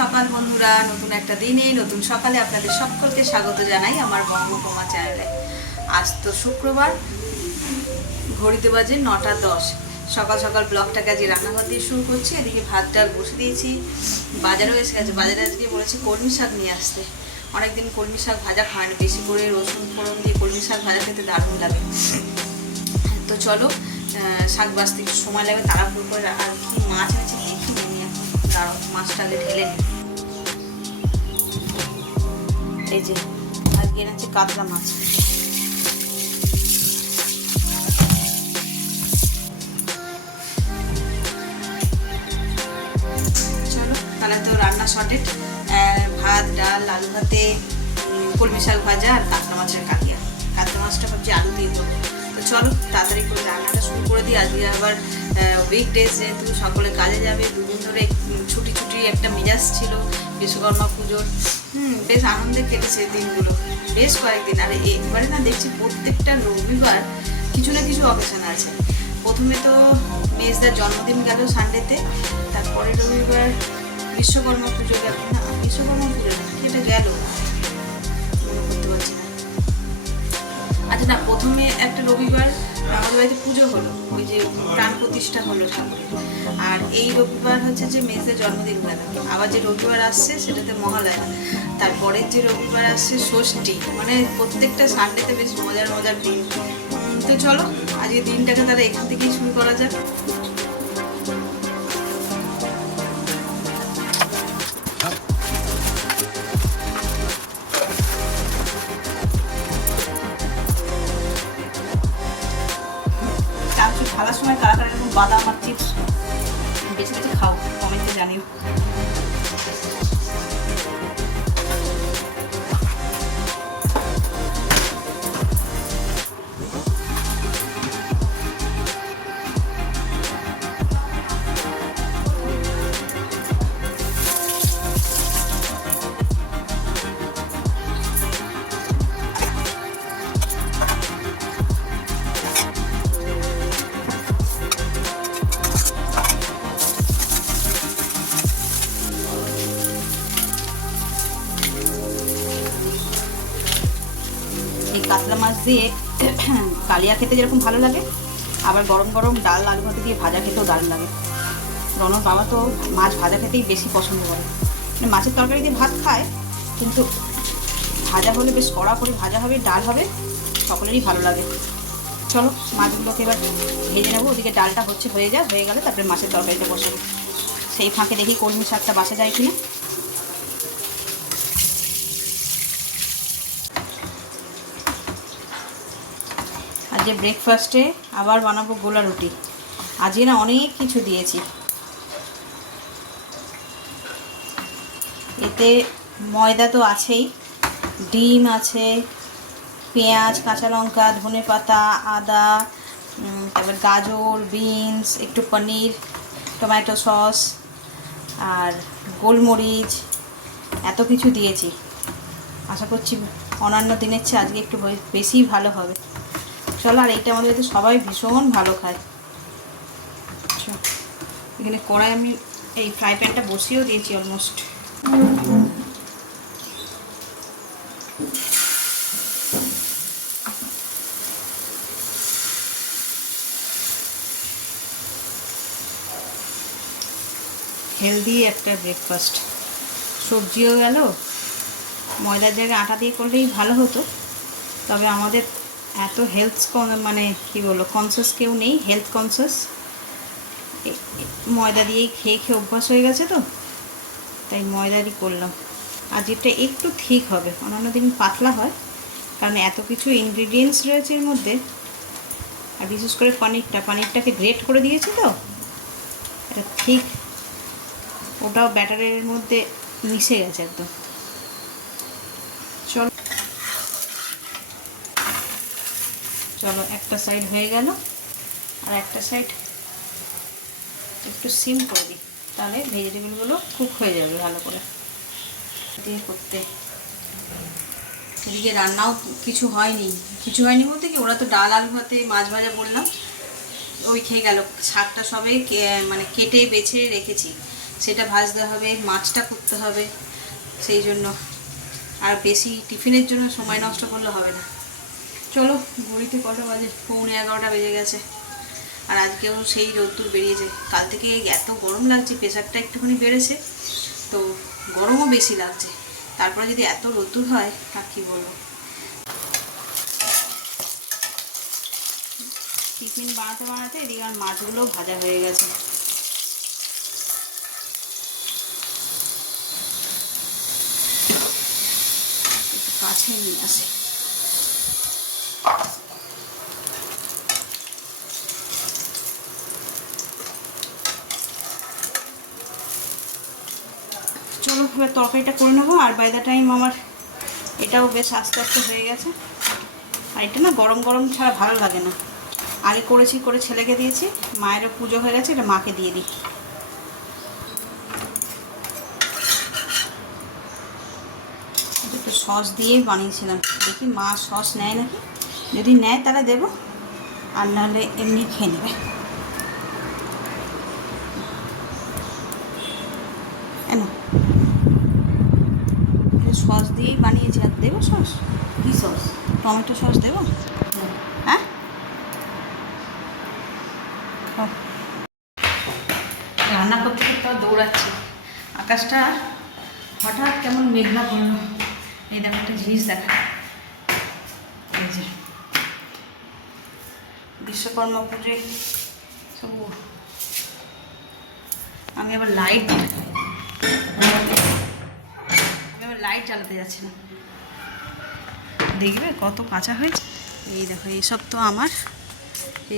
সকাল বন্ধুরা, নতুন একটা দিনে, নতুন সকালে আপনাদের সকলকে স্বাগত জানাই আমার বঙ্গকমা চ্যানেলে। আজ তো শুক্রবার ঘড়িতে বাজে নটা দশ। সকাল সকাল ব্লগটাকে আজকে রান্নাঘর দিয়ে শুরু করছি, এদিকে ভাত ডাল বসে দিয়েছি। বাজারেও এসে গেছে, বাজারে আজকে বলেছি কলমি শাক নিয়ে আসতে। অনেকদিন কলমি শাক ভাজা খায় না বেশি করে রসুন, ফোড়ন দিয়ে কলমি শাক ভাজা খেতে দারুণ লাগে। তো চলো শাক বাঁচতে সময় লাগবে তাড়াহুড়ো করে আর কি মাছ আছে দেখি আমি এখন দাঁড়াও মাছটা আগে ঢেলে এই যে আজকে এনেছে কাতলা মাছ। চলো, তাহলে তো রান্না শর্টেড ভাত, ডাল, আলু ভাতে কলমি শাক ভাজা আর কাতলা মাছের কালিয়া। কাতলা মাছটা ভাবছি আলু দিয়ে তো চলো, তাড়াতাড়ি করে রান্নাটা শুরু করে দিই। আজকে আবার উইক ডেজ যেহেতু সকলে কাজে যাবে, দুদিন ধরে ছুটি ছুটি একটা মেজাজ ছিল, বিশ্বকর্মা পুজোর। হুম, বেশ আনন্দে কেটেছে দিনগুলো। বেশ কয়েকদিন। আর এবারে না দেখছি প্রত্যেকটা রবিবার কিছু না কিছু অকেশন আছে। প্রথমে তো মেজদার জন্মদিন গেল সানডেতে তারপরে রবিবার বিশ্বকর্মা পুজো গেল। না, বিশ্বকর্মা পুজো এটা গেল? পারছি না। আচ্ছা না, প্রথমে একটা রবিবার আমাদের বাড়িতে পুজো হলো, ওই যে প্রাণ প্রতিষ্ঠা হলো ঠাকুরের। আর এই রবিবার হচ্ছে যে মেয়েদের জন্মদিন মেলা। আবার যে রবিবার আসছে, সেটাতে মহালয়া। তারপরের যে রবিবার আসছে, ষষ্ঠী। মানে প্রত্যেকটা সানডেতে বেশ মজার মজার দিন। তো চলো আজকে দিনটাকে তারা এখান থেকেই শুরু করা যাক। সময় কারা কারা এরকম বাদাম আর চিপস বেছে বেছে খাও কমেন্টে জানিও। মাছ দিয়ে কালিয়া খেতে যেরকম ভালো লাগে, আবার গরম গরম ডাল, আলু ভাতে দিয়ে ভাজা খেতেও দারুণ লাগে। রনক বাবা তো মাছ ভাজা খেতেই বেশি পছন্দ করে। মানে মাছের তরকারি দিয়ে ভাত খায়, কিন্তু ভাজা হলে বেশ কড়া করে ভাজা হবে, ডাল হবে, সকলেরই ভালো লাগে। চলো, মাছগুলোকে এবার ভেজে নেব, ওদিকে ডালটা হচ্ছে হয়ে যায় হয়ে গেলে তারপরে মাছের তরকারিটা বসাবো। সেই ফাঁকে দেখি কলমি শাকটা বাসা যায় কিনা। আজকে ব্রেকফাস্টে আবার বানাবো গোলা রুটি। আজকে না অনেক কিছু দিয়েছি। এতে ময়দা তো আছেই। ডিম আছে, পেঁয়াজ, কাঁচা লঙ্কা, ধনে পাতা, আদা তারপর গাজর বিনস একটু পনির, টমেটো সস আর গোলমরিচ, এত কিছু দিয়েছি। আশা করছি অন্যান্য দিনের চেয়ে আজকে একটু বেশি ভালো হবে। চলো আর এইটা আমাদের সবাই ভীষণ ভালো খায়। আচ্ছা, এখানে কড়াই আমি এই ফ্রাই প্যানটা বসিয়েও দিয়েছি অলমোস্ট হেলদি একটা ব্রেকফাস্ট সবজিও গেল। ময়দার জায়গায় আটা দিয়ে করলেই ভালো হতো। তবে আমাদের এত হেলথ মানে কি বলব কনসিয়াস কেউ নেই হেলথ কনসিয়াস ময়দা দিয়েই খেয়ে খেয়ে অভ্যাস হয়ে গেছে তো, তাই ময়দারই করলাম। আজ এটা একটু ঠিক হবে, অন্যান্য দিন পাতলা হয়, কারণ এত কিছু ইনগ্রিডিয়েন্টস রয়েছে এর মধ্যে। আর বিশেষ করে পনিরটা, পনিরটাকে গ্রেট করে দিয়েছি তো, এটা ঠিক, ওটাও ব্যাটারের মধ্যে মিশে গেছে একদম চল চলো, একটা সাইড হয়ে গেল, আর একটা সাইড একটু সিম করে দিই, তাহলে ভেজিটেবলগুলো কুক হয়ে যাবে ভালো করে। দিয়ে করতে। এদিকে রান্নাও কিছু হয়নি। কিছু হয়নি বলতে কি, ওরা তো ডাল, আলু ভাতে, মাছ ভাজা বললাম, ওই খেয়ে গেল। শাকটা সবে মানে কেটে বেছে রেখেছি। সেটা ভাজতে হবে, মাছটা করতে হবে, সেই জন্য। আর বেশি টিফিনের জন্য সময় নষ্ট করলে হবে না। চলো, ঘড়িতে কটা বাজে? পৌনে এগারোটা বেজে গেছে। আর আজকেও সেই রোদ্দুর বেরিয়েছে। কাল থেকে এত গরম লাগছে, প্রেশারটা একটুখানি বেড়েছে, তো গরমও বেশি লাগছে। তারপরে যদি এত রোদ্দুর হয়, তা কী বলব? টিফিন বানাতে বানাতে এদিকে আর মাছগুলো ভাজা হয়ে গেছে। কাছে নিয়ে আসি। চলো, এবার তরকারিটা করে নেব। আর বাই দ্য টাইম আমার এটাও বেশ আস্তে আস্তে হয়ে গেছে। আর এটা না গরম গরম ছাড়া ভালো লাগে না। আগে করেছি, করে ছেলেকে দিয়েছি। মায়েরও পুজো হয়ে গেছে, এটা মাকে দিয়ে দিই। একটু সস দিয়েই বানিয়েছিলাম। দেখি মা সস নেয় নাকি? যদি নেয় তাহলে দেবো। আর নাহলে এমনি খেয়ে নেবে। কেন সস দিয়েই বানিয়েছি। আর দেবো সস? কী সস? টমেটো সস দেবো? হ্যাঁ? রান্না করতে করতে দৌড়াচ্ছি। আকাশটা হঠাৎ কেমন মেঘলা করল এই দেখো একটা জিনিস দেখা। এই যে। বিশ্বকর্মা পুজোয় সব আমি আবার লাইট আমি লাইট জ্বালাতে যাচ্ছে না। দেখবে কত কাঁচা হয়েছে? এই দেখো এইসব তো আমার।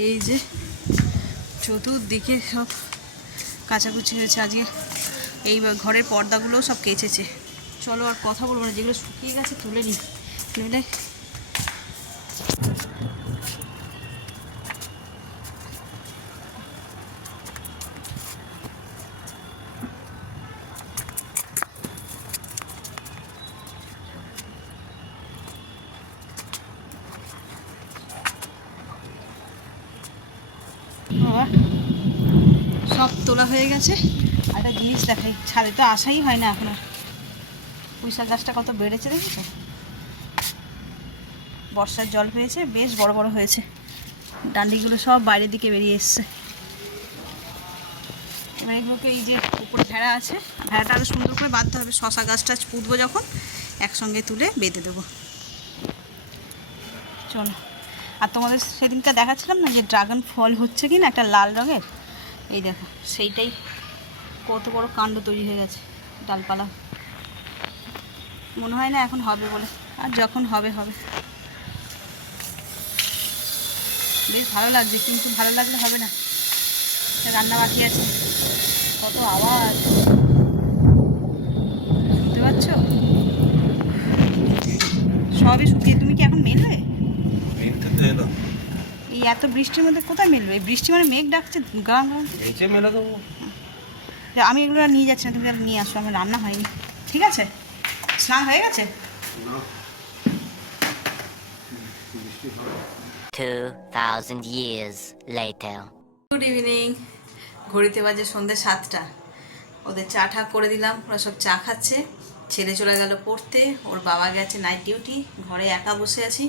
এই যে চতুর্দিকে সব কাচাকুচি হয়েছে আজকে। এই ঘরের পর্দাগুলোও সব কেচেছে। চলো আর কথা বলব না, যেগুলো শুকিয়ে গেছে তুলে নিই। সব তোলা হয়ে গেছে। একটা জিনিস দেখাই, ছাদে তো আসাই হয় না এখন। আর পুঁইশাক গাছটা কত বেড়েছে দেখেছ? বর্ষার জল পেয়েছে, বেশ বড় বড় হয়েছে। ডান্ডিগুলো সব বাইরের দিকে বেরিয়ে এসছে। এগুলোকে এই যে উপরে ভেড়া আছে, ভেড়াটা আরও সুন্দর করে বাঁধতে হবে। শশা গাছটা পুঁতবো যখন, একসঙ্গে তুলে বেঁধে দেবো। চলো। আর তোমাদের সেদিনকে দেখাচ্ছিলাম না যে ড্রাগন ফল হচ্ছে কি না একটা লাল রঙের? এই দেখো, সেইটাই কত বড় কাণ্ড তৈরি হয়ে গেছে, ডালপালা। মনে হয় না এখন হবে বলে, আর যখন হবে হবে। বেশ ভালো লাগছে, কিন্তু ভালো লাগলে হবে না। রান্না বাকি আছে, কত আওয়াজ। শুনতে পাচ্ছ সবই শুকিয়ে তুমি কি এখন এলো এই এত বৃষ্টির মধ্যে কোথায় মেলবে? এই বৃষ্টি মানে মেঘ ডাকছে গাম গাম নিচে মেলে দেবো। আমি এগুলো আর নিয়ে যাচ্ছি না তুমি নিয়ে আসো আমার রান্না হয়নি। ঠিক আছে? স্নান হয়ে গেছে? 2,000 years later. গুড ইভিনিং ঘড়িতে বাজে সন্ধ্যে সাতটা। ওদের চা ঠা করে দিলাম ওরা সব চা খাচ্ছে। ছেলে চলে গেল পড়তে ওর বাবা গেছে নাইট ডিউটি ঘরে একা বসে আছি।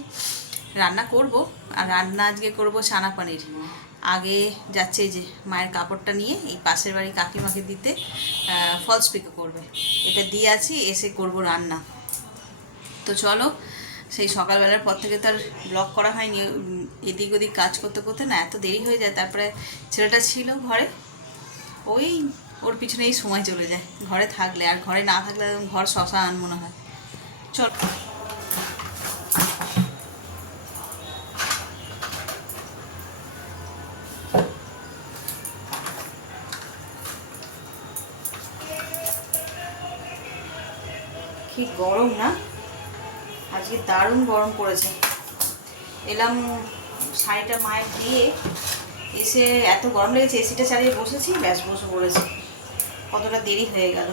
রান্না করব। আর রান্না আজকে করব সানা পানির। আগে যাচ্ছে যে মায়ের কাপড়টা নিয়ে এই পাশের বাড়ি কাকিমাকে দিতে ফলস পিকো করবে। এটা দিয়ে আছি, এসে করব রান্না। তো চলো, সেই সকালবেলার পর থেকে তো আর ব্লগ করা হয়নি। এদিক ওদিক কাজ করতে করতে না এত দেরি হয়ে যায়, তারপরে ছেলেটা ছিল ঘরে। ওই ওর পিছনেই সময় চলে যায়, ঘরে থাকলে। আর ঘরে না থাকলে ঘর শশা আন মনে হয়। চল। কি গরম না। আজকে দারুণ গরম পড়েছে। এলাম শাড়িটা মায়ের দিয়ে এসে এত গরম লেগেছে, এসিটা চালিয়ে বসেছি, ব্যাস বসে পড়েছি। কতটা দেরি হয়ে গেল।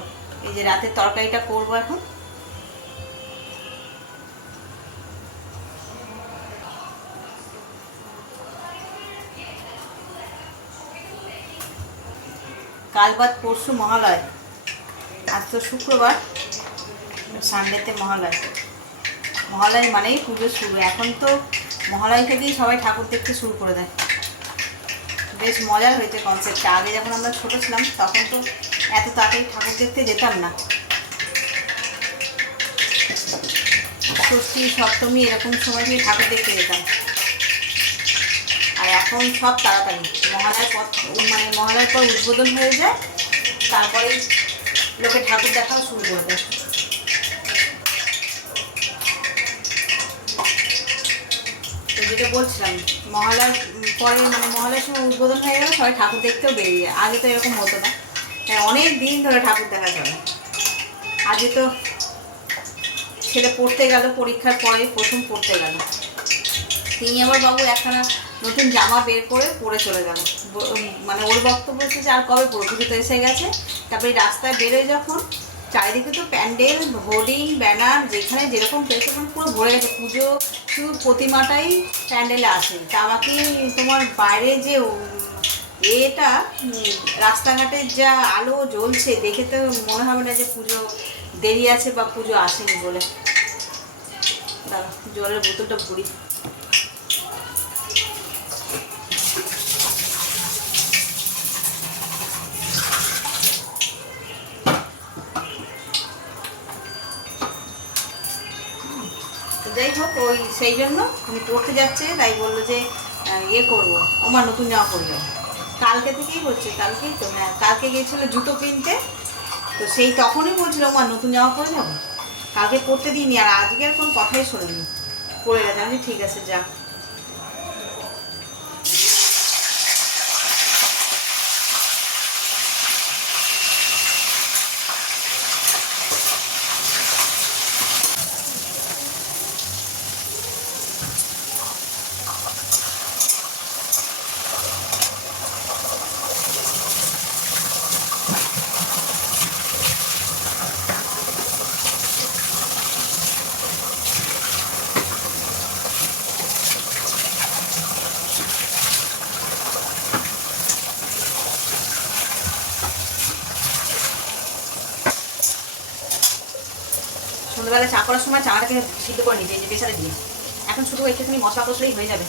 এই যে রাতের তরকারিটা করব এখন। কাল বাদ পরশু মহালয়। আজ তো শুক্রবার। সানডেতে মহালয়। মহালয় মানেই পুজো শুরু। এখন তো মহালয় থেকেই সবাই ঠাকুর দেখতে শুরু করে দেয়। বেশ মজার হয়েছে কনসেপ্টটা আগে যখন আমরা ছোট ছিলাম, তখন তো এত তাড়াতাড়ি ঠাকুর দেখতে যেতাম না। ষষ্ঠী সপ্তমী এরকম সময় দিয়ে ঠাকুর দেখতে যেতাম। আর এখন সব তাড়াতাড়ি। মহালয়ার পর মানে মহালয়ার পর উদ্বোধন হয়ে যায় তারপরে লোকে ঠাকুর দেখাও শুরু করে দেয়। যেটা বলছিলাম মহালয়ার পরে মানে মহালয়ার সময় উদ্বোধন হয়ে গেলে সবাই ঠাকুর দেখতেও বেরিয়ে যায়। আগে তো এরকম হতো না। তাই অনেক দিন ধরে ঠাকুর দেখা চলে আজকে তো ছেলে পড়তে গেল, পরীক্ষার পরে প্রথম পড়তে গেল। তিনি আমার বাবু একখানা নতুন জামা বের করে পরে চলে গেল। মানে ওর বক্তব্য হচ্ছে যে, আর কবে পুজো তো এসে গেছে। তারপরে রাস্তায় বেরোয় যখন চারিদিকে তো প্যান্ডেল হোর্ডিং ব্যানার যেখানে যেরকম পেয়েছে ওখানে পুরো ভরে গেছে। পুজো শুধু প্রতিমাটাই প্যান্ডেলে আসে তা আমাকে তোমার বাইরে যে এটা উম, রাস্তাঘাটে যা আলো জ্বলছে দেখে তো মনে হবে না যে পুজো দেরি আছে বা পুজো আসেনি বলে। জলের বোতলটা ভরি। যাই হোক, ওই সেই জন্য উনি পড়তে যাচ্ছে, তাই বলল যে ইয়ে করব। আমার নতুন জামা পড়ল কালকে থেকেই বলছে কালকেই তো হ্যাঁ কালকে গিয়েছিল জুতো কিনতে। তো সেই তখনই বলছিল আমার নতুন জামা পরে যাব? কালকে পড়তে দিইনি, আর আজকে আর কোনো কথাই শোনেনি। পড়ে গেছে। আমি ঠিক আছে, যা। সন্ধ্যাবেলা চা করার সময় চাটাকে সিদ্ধ করে নিতে, এই যে প্রেশারে দিয়ে। এখন শুধু একটুখানি মশলা কষলেই হয়ে যাবে।